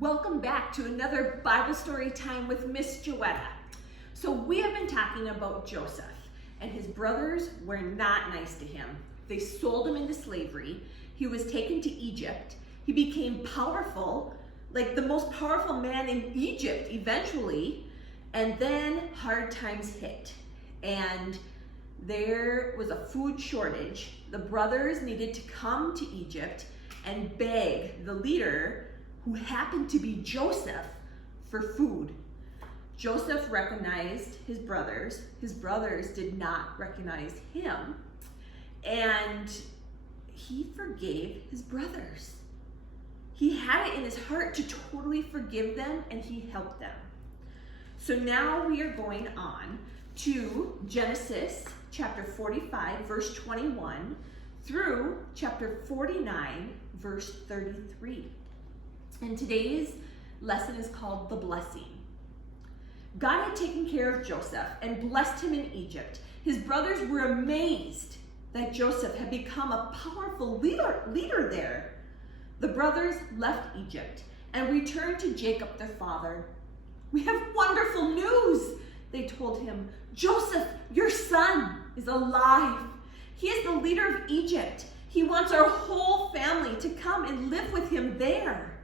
Welcome back to another Bible story time with Miss Joetta. So we have been talking about Joseph, and his brothers were not nice to him. They sold him into slavery. He was taken to Egypt. He became powerful, like the most powerful man in Egypt eventually, and then hard times hit. And there was a food shortage. The brothers needed to come to Egypt and beg the leader, who happened to be Joseph, for food. Joseph recognized his brothers. His brothers did not recognize him. And he forgave his brothers. He had it in his heart to totally forgive them, and he helped them. So now we are going on to Genesis chapter 45, verse 21 through chapter 49, verse 33. And today's lesson is called The Blessing. God had taken care of Joseph and blessed him in Egypt. His brothers were amazed that Joseph had become a powerful leader there. The brothers left Egypt and returned to Jacob, their father. "We have wonderful news," they told him. "Joseph, your son, is alive. He is the leader of Egypt. He wants our whole family to come and live with him there."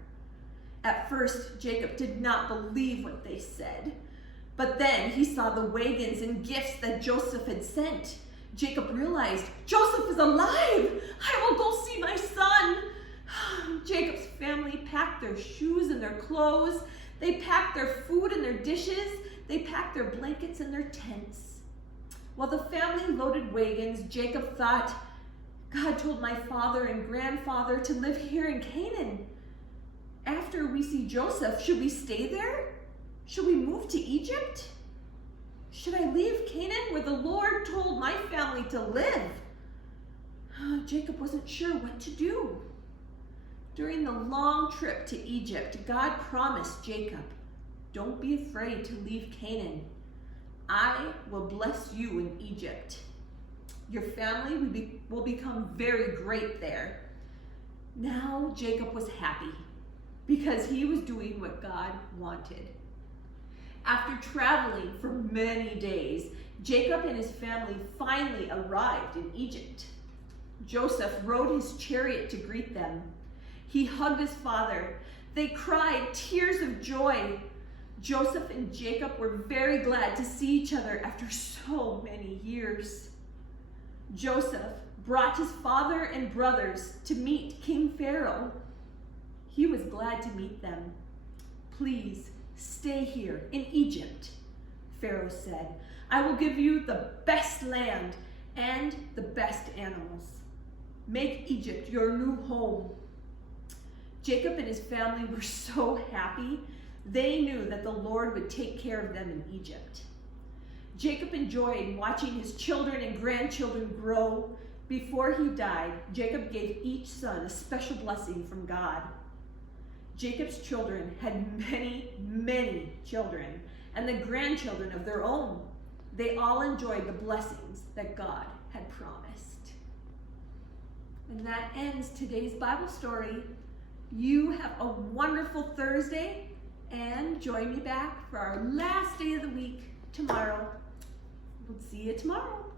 At first, Jacob did not believe what they said, but then he saw the wagons and gifts that Joseph had sent. Jacob realized, "Joseph is alive. I will go see my son." Jacob's family packed their shoes and their clothes. They packed their food and their dishes. They packed their blankets and their tents. While the family loaded wagons, Jacob thought, "God told my father and grandfather to live here in Canaan. After we see Joseph, should we stay there? Should we move to Egypt? Should I leave Canaan where the Lord told my family to live?" Jacob wasn't sure what to do. During the long trip to Egypt, God promised Jacob, "Don't be afraid to leave Canaan. I will bless you in Egypt. Your family will become very great there." Now Jacob was happy, because he was doing what God wanted. After traveling for many days, Jacob and his family finally arrived in Egypt. Joseph rode his chariot to greet them. He hugged his father. They cried tears of joy. Joseph and Jacob were very glad to see each other after so many years. Joseph brought his father and brothers to meet King Pharaoh. He was glad to meet them. "Please stay here in Egypt," Pharaoh said. "I will give you the best land and the best animals. Make Egypt your new home." Jacob and his family were so happy. They knew that the Lord would take care of them in Egypt. Jacob enjoyed watching his children and grandchildren grow. Before he died, Jacob gave each son a special blessing from God. Jacob's children had many, many children, and the grandchildren of their own. They all enjoyed the blessings that God had promised. And that ends today's Bible story. You have a wonderful Thursday, and join me back for our last day of the week tomorrow. We'll see you tomorrow.